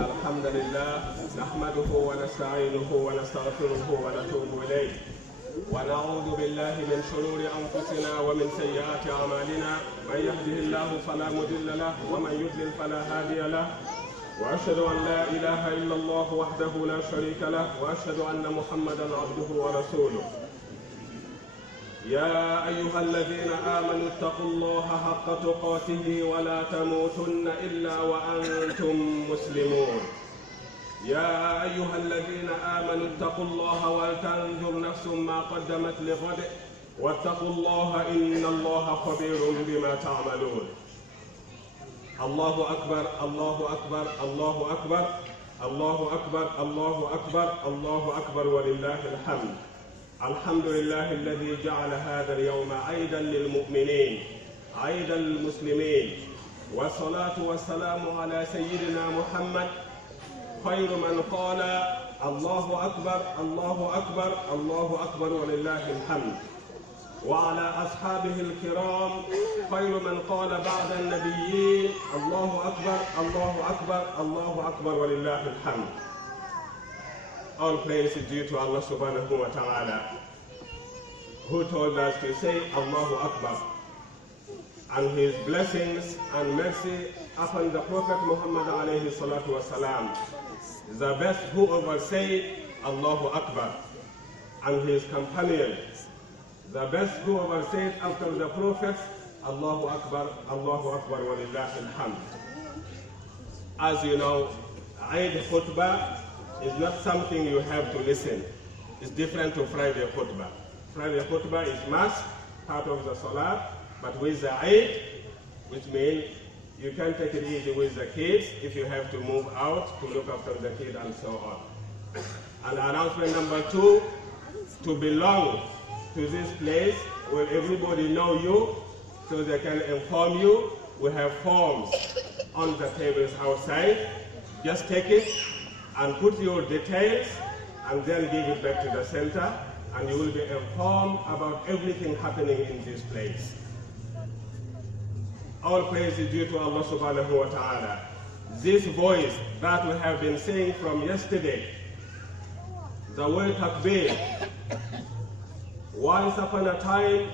الحمد لله نحمده ونستعينه ونستغفره ونتوب إليه ونعوذ بالله من شرور أنفسنا ومن سيئات أعمالنا من يهده الله فلا مضل له ومن يضلل فلا هادي له وأشهد أن لا إله إلا الله وحده لا شريك له وأشهد أن محمدا عبده ورسوله يا أيها الذين آمنوا اتقوا الله حق تقاته ولا تموتن إلا وأنتم مسلمون يا أيها الذين آمنوا اتقوا الله ولتنظر نفس ما قدمت لغد واتقوا الله إن الله خبير بما تعملون الله أكبر الله أكبر الله أكبر الله أكبر الله أكبر الله أكبر ولله الحمد الحمد لله الذي جعل هذا اليوم عيدا للمؤمنين عيدا للمسلمين والصلاة والسلام على سيدنا محمد خير من قال الله أكبر الله أكبر الله أكبر ولله الحمد وعلى أصحابه الكرام خير من قال بعد النبيين الله أكبر الله أكبر الله أكبر ولله الحمد. All praise is due to Allah subhanahu wa ta'ala, who told us to say Allahu Akbar, and his blessings and mercy upon the Prophet Muhammad alayhi salatu wasalam, the best who ever said Allahu Akbar, and his companions, the best who ever said after the prophets Allahu Akbar wa lillahi alhamd. As you know, Eid Khutba is not something you have to listen. It's different to Friday Khutba. Friday Khutba is mass, part of the Salah, but with the Eid, which means you can take it easy with the kids if you have to move out to look after the kid and so on. And announcement number 2, to belong to this place where everybody know you, so they can inform you. We have forms on the tables outside. Just take it and put your details and then give it back to the center, and you will be informed about everything happening in this place. All praise is due to Allah subhanahu wa ta'ala. This voice that we have been saying from yesterday, the word takbir, once upon a time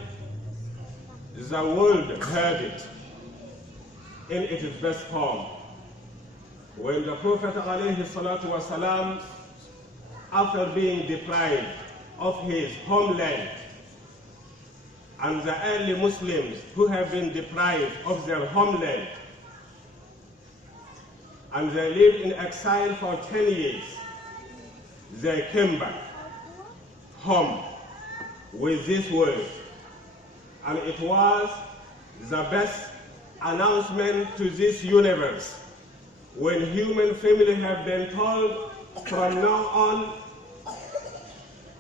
the world heard it in its best form. When the Prophet ﷺ, after being deprived of his homeland, and the early Muslims who have been deprived of their homeland, and they lived in exile for 10 years, they came back home with this word. And it was the best announcement to this universe, when human family have been told, from now on,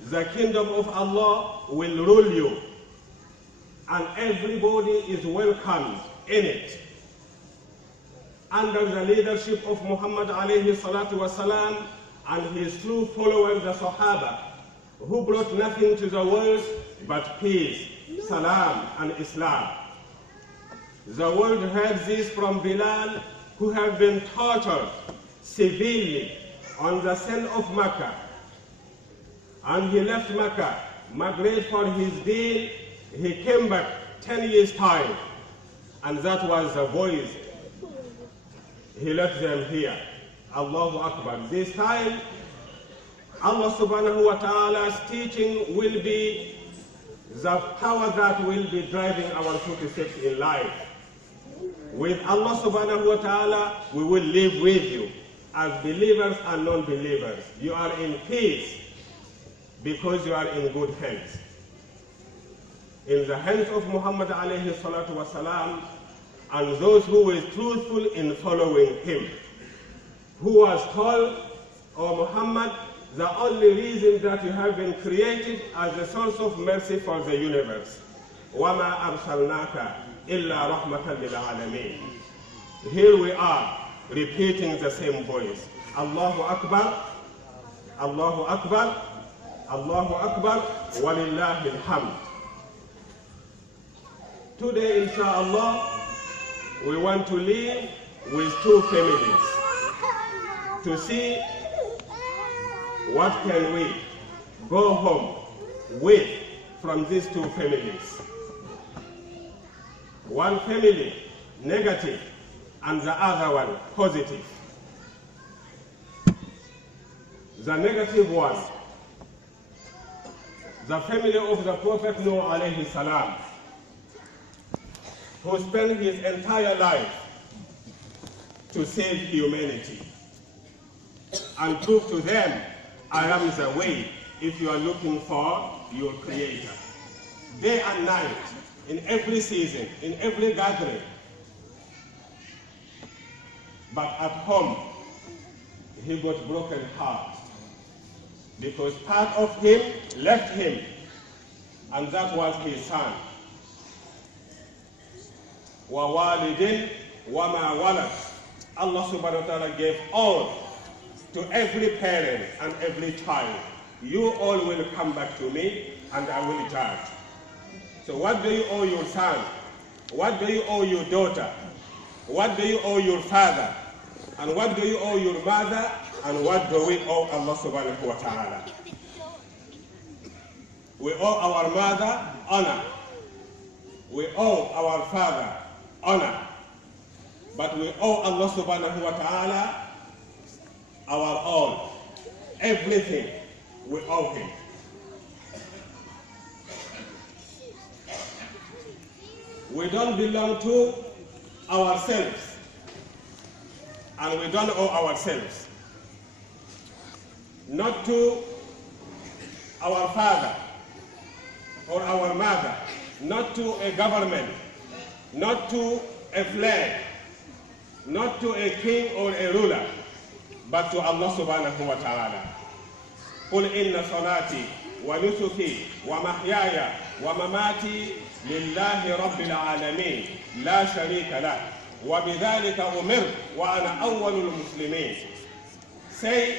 the kingdom of Allah will rule you, and everybody is welcomed in it, under the leadership of Muhammad alayhi salatu wasalam and his true followers, the Sahaba, who brought nothing to the world but peace, salam, and Islam. The world heard this from Bilal, who had been tortured severely on the sand of Mecca. And he left Mecca, migrated for his deen. He came back 10 years' time, and that was the voice. He left them here. Allahu Akbar. This time, Allah subhanahu wa ta'ala's teaching will be the power that will be driving our footsteps in life. With Allah subhanahu wa ta'ala, we will live with you as believers and non-believers. You are in peace because you are in good hands. In the hands of Muhammad alayhi salatu wasalam, and those who were truthful in following him, who was told, "O Muhammad, the only reason that you have been created as a source of mercy for the universe. وَمَا أَرْسَلْنَاكَ إِلَّا رَحْمَةً لِلْعَالَمِينَ." Here we are, repeating the same voice. Allahu Akbar, Allahu Akbar, Allahu Akbar, walillahi alhamd. Today, inshallah, we want to live with two families. to see what can we go home with from these two families. One family negative and the other one positive. The negative one, the family of the Prophet Noah alayhi salam, who spent his entire life to save humanity and prove to them, I am the way if you are looking for your Creator. Day and night, in every season, in every gathering. But at home, he got broken heart because part of him left him, and that was his son. وَوَالِدٍ وَمَا وَلَدٍ. Allah subhanahu wa ta'ala gave all to every parent and every child. You all will come back to me and I will judge. So what do you owe your son? What do you owe your daughter? What do you owe your father? And what do you owe your mother? And what do we owe Allah subhanahu wa ta'ala? We owe our mother honor. We owe our father honor. But we owe Allah subhanahu wa ta'ala our all. Everything we owe him. We don't belong to ourselves, and we don't owe ourselves. Not to our father or our mother, not to a government, not to a flag, not to a king or a ruler, but to Allah subhanahu wa ta'ala. قل إن صلاتي ونسكي ومحياي ومماتي لله رب العالمين لا شريك له وبذلك أمرت وأنا أول المسلمين. Say,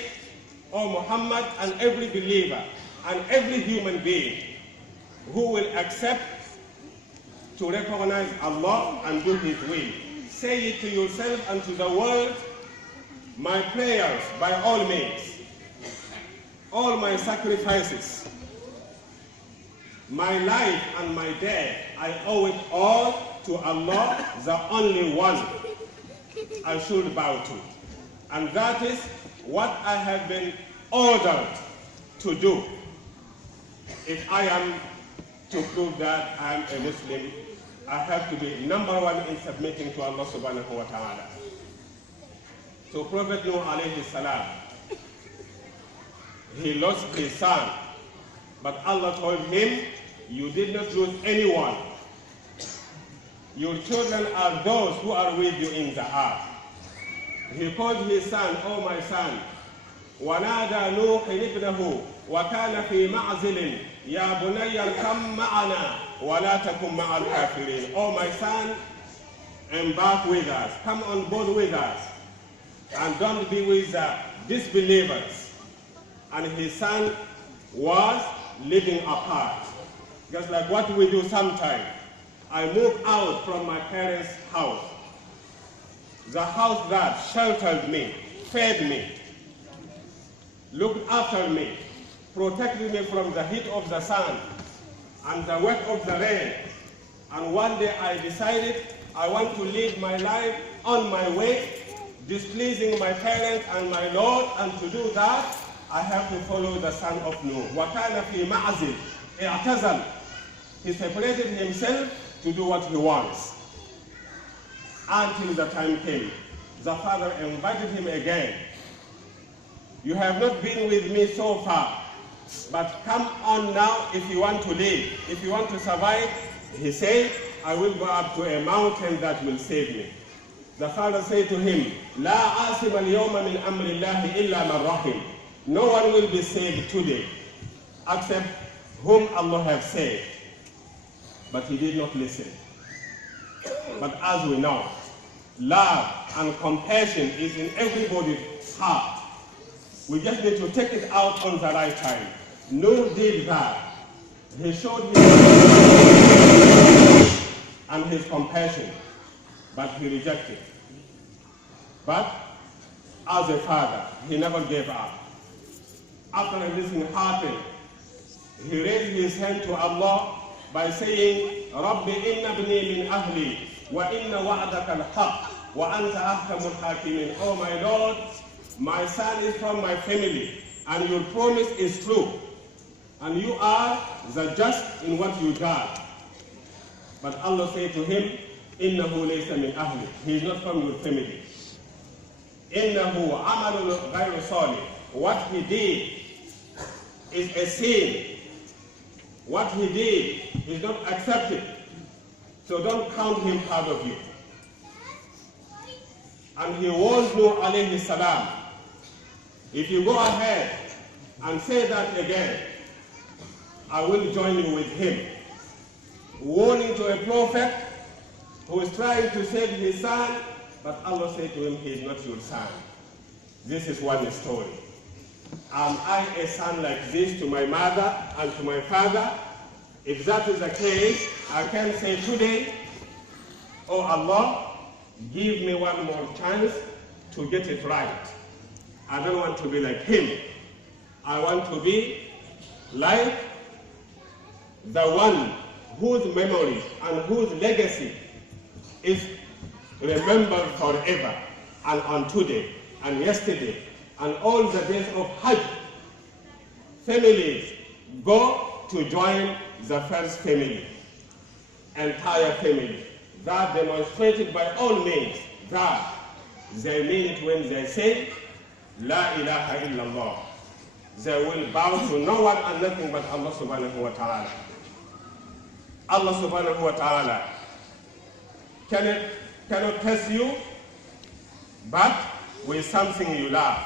O Muhammad, and every believer and every human being who will accept to recognize Allah and do His will, say it to yourself and to the world, my prayers by all means, all my sacrifices, my life and my death, I owe it all to Allah, the only one I should bow to. And that is what I have been ordered to do. If I am to prove that I am a Muslim, I have to be number one in submitting to Allah subhanahu wa ta'ala. So Prophet Noah alayhi salam, he lost his son, but Allah told him, you did not lose anyone. Your children are those who are with you in the earth. He called his son, oh my son, وَنَادَى نُوحٍ ابْنَهُ وَكَانَ فِي مَعْزِلٍ يَا بُنَيَّ ارْكَبْ مَعَنَا وَلَا تَكُنْ مَعَ الْكَافِرِينَ. Oh my son, embark with us, come on board with us, and don't be with the disbelievers. And his son was living apart. Just like what we do sometimes. I moved out from my parents' house. The house that sheltered me, fed me, looked after me, protected me from the heat of the sun and the wet of the rain. And one day I decided I want to live my life on my way, displeasing my parents and my Lord, and to do that, I have to follow the son of Noah. وَكَانَ فِي مَعْزِلٍ اعْتَزَلَ. He separated himself to do what he wants. Until the time came, the father invited him again. You have not been with me so far, but come on now if you want to live, if you want to survive. He said, I will go up to a mountain that will save me. The father said to him, لا عاصم اليوم من أمر الله إلا من رحم. No one will be saved today except whom Allah has saved. But he did not listen. But as we know, love and compassion is in everybody's heart. We just need to take it out on the right time. Noor did that. He showed his and his compassion, but he rejected. But as a father. He never gave up. After everything happened, he raised his hand to Allah by saying, Rabbi inna bni min ahli, wa inna wa'adaka al-haq, wa anta ahkamul hakimin. Oh my Lord, my son is from my family, and your promise is true, and you are the just in what you judge. But Allah said to him, Innahu laysa min ahli. He is not from your family. Innahu amalun ghayru salih. What he did is a sin. What he did is not accepted. So don't count him part of you. And he warned Nuh alayhi salam, if you go ahead and say that again, I will join you with him. Warning to a prophet who is trying to save his son, but Allah said to him, he is not your son. This is one story. Am I a son like this to my mother and to my father? If that is the case, I can say today, oh Allah, give me one more chance to get it right. I don't want to be like him. I want to be like the one whose memory and whose legacy is remembered forever, and on today and yesterday and all the days of Hajj. Families go to join the first family, entire family. That demonstrated by all means that they mean it when they say, La ilaha illallah. They will bow to no one and nothing but Allah subhanahu wa ta'ala. Allah subhanahu wa ta'ala cannot test you, but with something you love.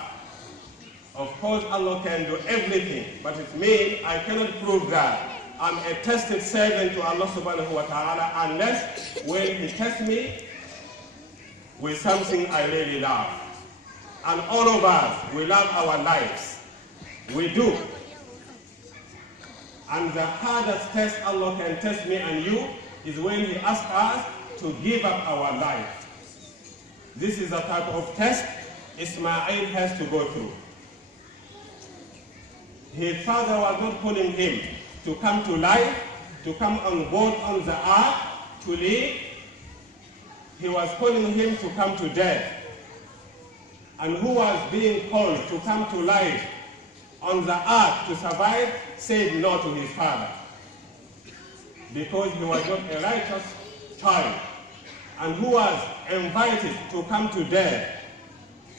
Of course, Allah can do everything, but it means I cannot prove that I'm a tested servant to Allah subhanahu wa ta'ala unless when He tests me with something I really love. And all of us, we love our lives. We do. And the hardest test Allah can test me and you is when He asks us to give up our life. This is the type of test Ismail has to go through. His father was not calling him to come to life, to come on board on the ark, to live. He was calling him to come to death. And who was being called to come to life on the ark to survive said no to his father, because he was not a righteous child. And who was invited to come to death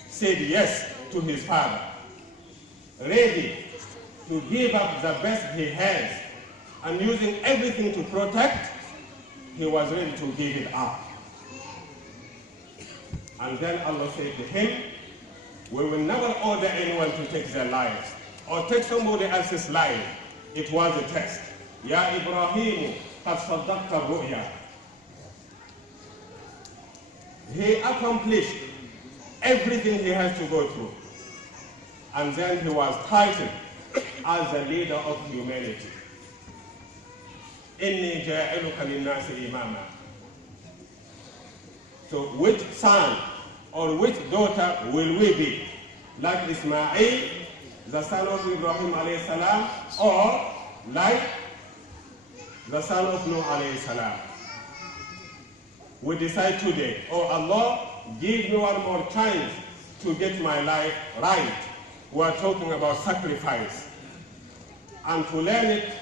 said yes to his father, ready to give up the best he has, and using everything to protect, he was ready to give it up. And then Allah said to him, we will never order anyone to take their lives or take somebody else's life. It was a test. Ya Ibrahim, qad saddaqta ru'ya. He accomplished everything he has to go through. And then he was titled as the leader of humanity. Inni ja'iluka linnasi imama. So which son or which daughter will we be? Like Ismail, the son of Ibrahim alayhi salam, or like the son of Nuh alayhi salam? We decide today, oh Allah, give me one more chance to get my life right. We are talking about sacrifice. And to learn it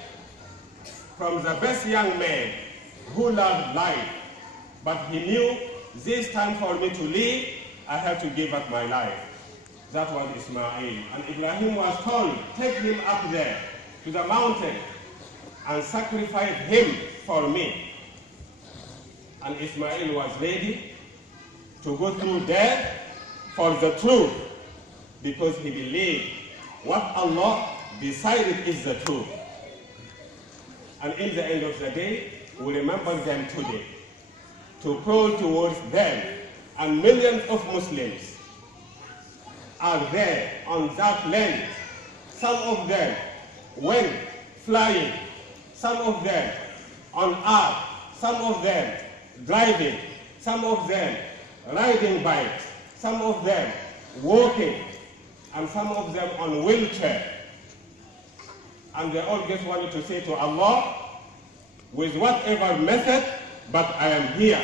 from the best young man who loved life, but he knew this time for me to live, I have to give up my life. That was Ismail. And Ibrahim was told, take him up there to the mountain and sacrifice him for me. And Ismail was ready to go through death for the truth, because he believed what Allah decided is the truth. And in the end of the day, we remember them today, to crawl towards them. And millions of Muslims are there on that land. Some of them went flying, some of them on earth, some of them driving, some of them riding bikes, some of them walking, and some of them on wheelchair. And they all just wanted to say to Allah, with whatever method, but I am here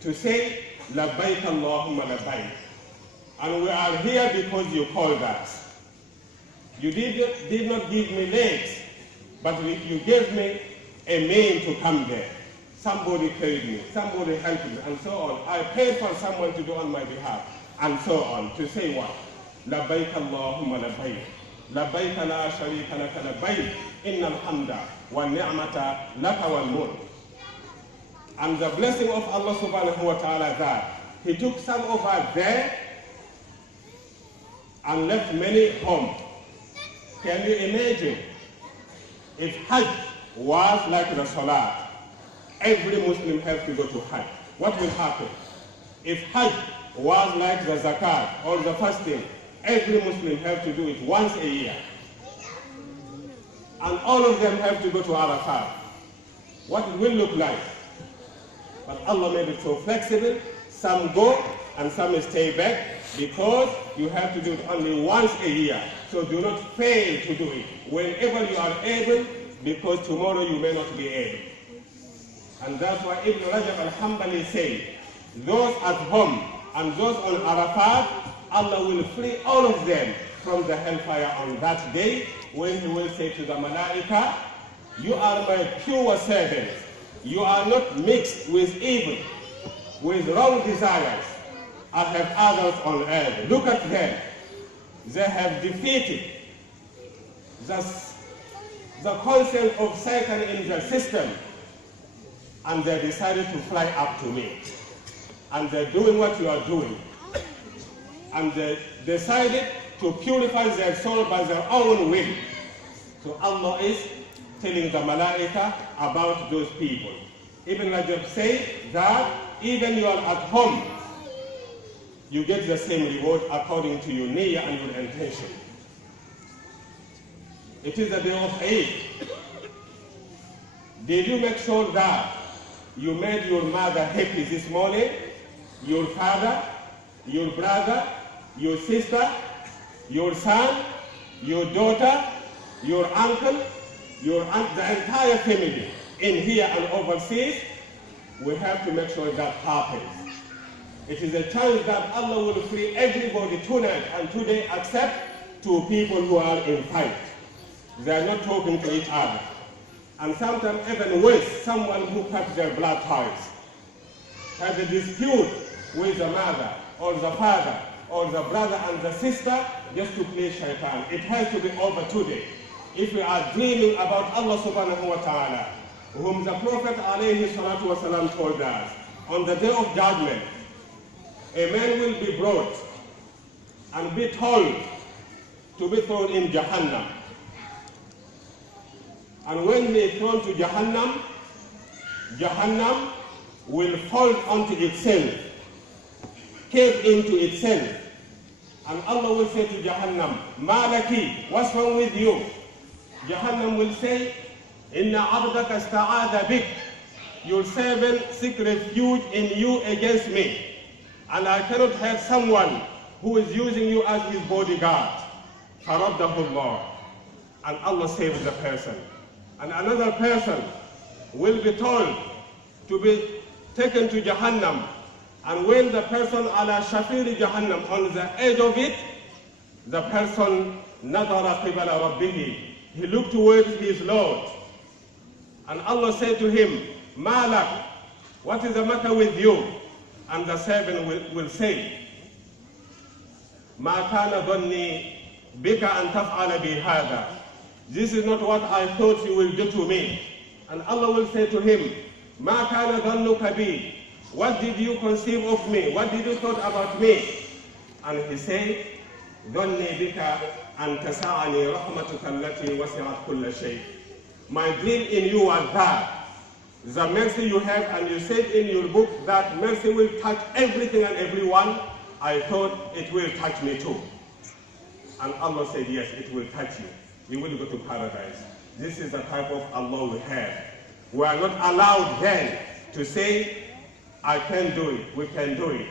to say, Labbaik Allahumma labbaik. And we are here because you called us. You did not give me legs, but you gave me a mean to come there. Somebody carried me, somebody helped me, and so on. I paid for someone to do on my behalf, and so on. To say what? Labbaik Allahumma labbaik. Labbaik la sharika laka labbaik. Innal hamda wa ni'mata laka wal mulk. And the blessing of Allah subhanahu wa ta'ala that He took some over there and left many home. Can you imagine if Hajj was like the Salah? Every Muslim has to go to Hajj. What will happen? If Hajj was like the Zakat or the fasting, every Muslim has to do it once a year. And all of them have to go to Arafat. What it will look like? But Allah made it so flexible. Some go and some stay back because you have to do it only once a year. So do not fail to do it whenever you are able, because tomorrow you may not be able. And that's why Ibn Rajab al-Hanbali said, those at home and those on Arafat, Allah will free all of them from the hellfire on that day, when He will say to the Malaika, you are my pure servants. You are not mixed with evil, with wrong desires. I have others on earth. Look at them. They have defeated the concept of Satan in their system, and they decided to fly up to me. And they're doing what you are doing. And they decided to purify their soul by their own will. So Allah is telling the Malaika about those people. Ibn Rajab says that even you are at home, you get the same reward according to your niyyah and your intention. It is the day of Eid. Did you make sure that you made your mother happy this morning, your father, your brother, your sister, your son, your daughter, your uncle, the entire family, in here and overseas? We have to make sure that happens. It is a chance that Allah will free everybody tonight and today, except two people who are in fight. They are not talking to each other. And sometimes even worse, someone who cut their blood ties, has a dispute with the mother or the father or the brother and the sister, just to play shaitan. It has to be over today. If we are dreaming about Allah subhanahu wa ta'ala, whom the Prophet alayhi salatu wasalam told us, on the day of judgment, a man will be brought and be told to be thrown in Jahannam. And when he is thrown to Jahannam, Jahannam will fold onto itself, cave into itself. And Allah will say to Jahannam, Malaki, what's wrong with you? Jahannam will say, Inna abdaka ista'adha bik. Your servant seek refuge in you against me. And I cannot have someone who is using you as his bodyguard. Faraddahu Allah. And Allah saves the person. And another person will be told to be taken to Jahannam. And when the person ala shafiri Jahannam, on the edge of it, the person nadara qibala rabbihi, he looked towards his Lord. And Allah said to him, Malak, what is the matter with you? And the servant will say, Ma kana dhanni bika an taf'ala bi hadha. This is not what I thought you will do to me. And Allah will say to him, Ma kana dhannuka bi. What did you conceive of me? What did you thought about me? And he said, Dhanni bika an tasa'ani rahmatuka allati wasi'at kulla shay. My dream in you was that the mercy you have, and you said in your book that mercy will touch everything and everyone. I thought it will touch me too. And Allah said, yes, it will touch you. You will go to paradise. This is the type of Allah we have. We are not allowed then to say, I can do it, we can do it.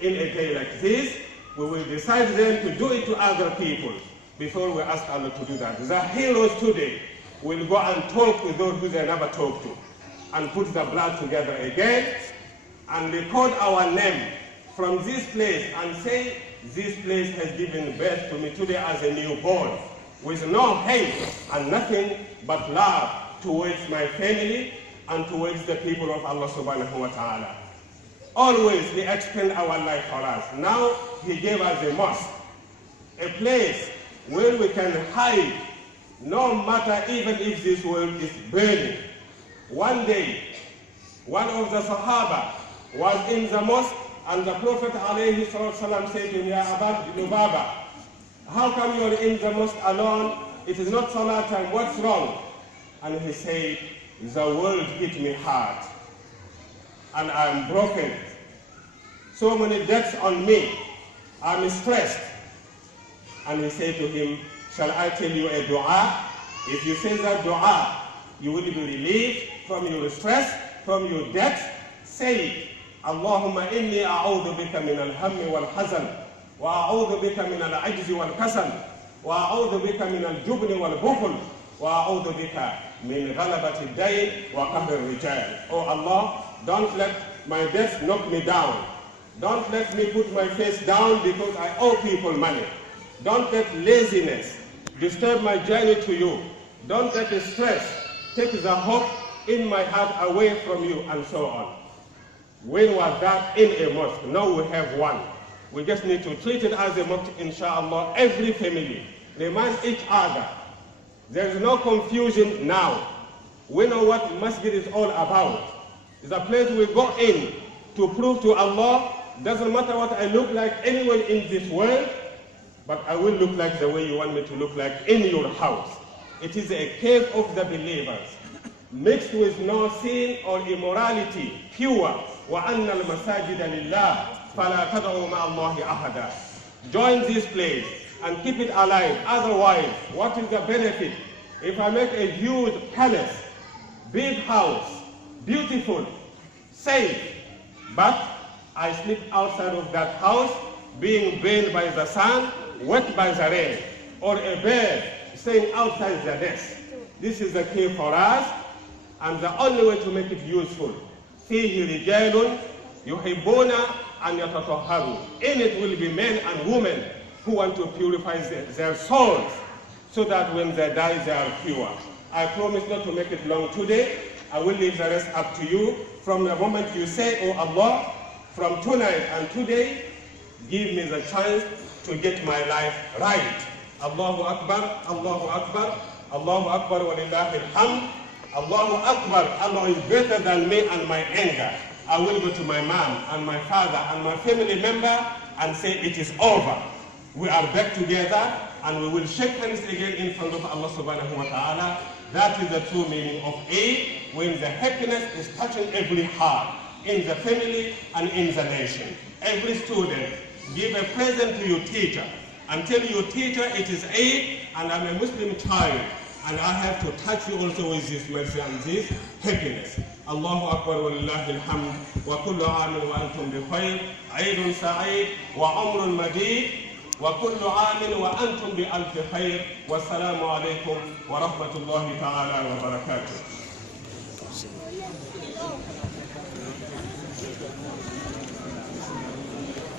In a day like this, we will decide then to do it to other people before we ask Allah to do that. The heroes today will go and talk with those who they never talk to and put the blood together again and record our name from this place and say, this place has given birth to me today as a newborn, with no hate and nothing but love towards my family and towards the people of Allah subhanahu wa ta'ala. Always He expand our life for us. Now He gave us a mosque, a place where we can hide, no matter even if this world is burning. One day, one of the Sahaba was in the mosque and the Prophet ﷺ said to him, Ya Lubaba, how come you're in the mosque alone? It is not Salah time, what's wrong? And he said, the world hit me hard and I'm broken. So many debts on me, I'm stressed. And he said to him, shall I tell you a dua? If you say that dua, you will be relieved from your stress, from your debt. Say it. Allahumma inni a'udhu bika min al-hammi wal-hazan, wa a'udhu bika min al-ajzi wal-kasal, wa a'udhu bika min al-jubni wal-bukhl, wa a'udhu bika min ghalabati ad-dayn wa qahr al-rijal. Oh Allah, don't let my debt knock me down. Don't let me put my face down because I owe people money. Don't let laziness disturb my journey to you. Don't let the stress take the hope in my heart away from you, and so on. When was that? In a mosque. Now we have one. We just need to treat it as a mosque, inshallah. Every family, remind each other. There is no confusion now. We know what masjid is all about. It's a place we go in to prove to Allah, doesn't matter what I look like anywhere in this world, but I will look like the way you want me to look like in your house. It is a cave of the believers, mixed with no sin or immorality, pure. وَأَنَّ الْمَسَاجِدَ لِلَّهِ فَلَا تَدْعُوا مَعَ اللَّهِ أَحَدًا. Join this place and keep it alive. Otherwise, what is the benefit? If I make a huge palace, big house, beautiful, safe, but I sleep outside of that house, being burned by the sun, wet by the rain, or a bird staying outside the nest. This is the key for us, and the only way to make it useful. فيه رجال يحبون أن يتطهروا. In it will be men and women who want to purify their souls, so that when they die they are pure. I promise not to make it long today. I will leave the rest up to you. From the moment you say, oh Allah, from tonight and today, give me the chance to get my life right. Allahu Akbar, Allahu Akbar, Allahu Akbar wa lillahi alhamd. Allahu Akbar, Allah is better than me and my anger. I will go to my mom and my father and my family member and say it is over. We are back together and we will shake hands again in front of Allah subhanahu wa ta'ala. That is the true meaning of Eid, when the happiness is touching every heart, in the family and in the nation. Every student, give a present to your teacher and tell your teacher it is Eid and I'm a Muslim child. And I have to touch you also with this mercy and this happiness. Allahu Akbar wa lillahi alhamd wa kullu amin wa antum bi khayr. Eidun sa'id wa umrun madid wa kullu amin wa antum bi alfi khayr. Wassalamu alaikum wa rahmatullahi ta'ala wa barakatuh.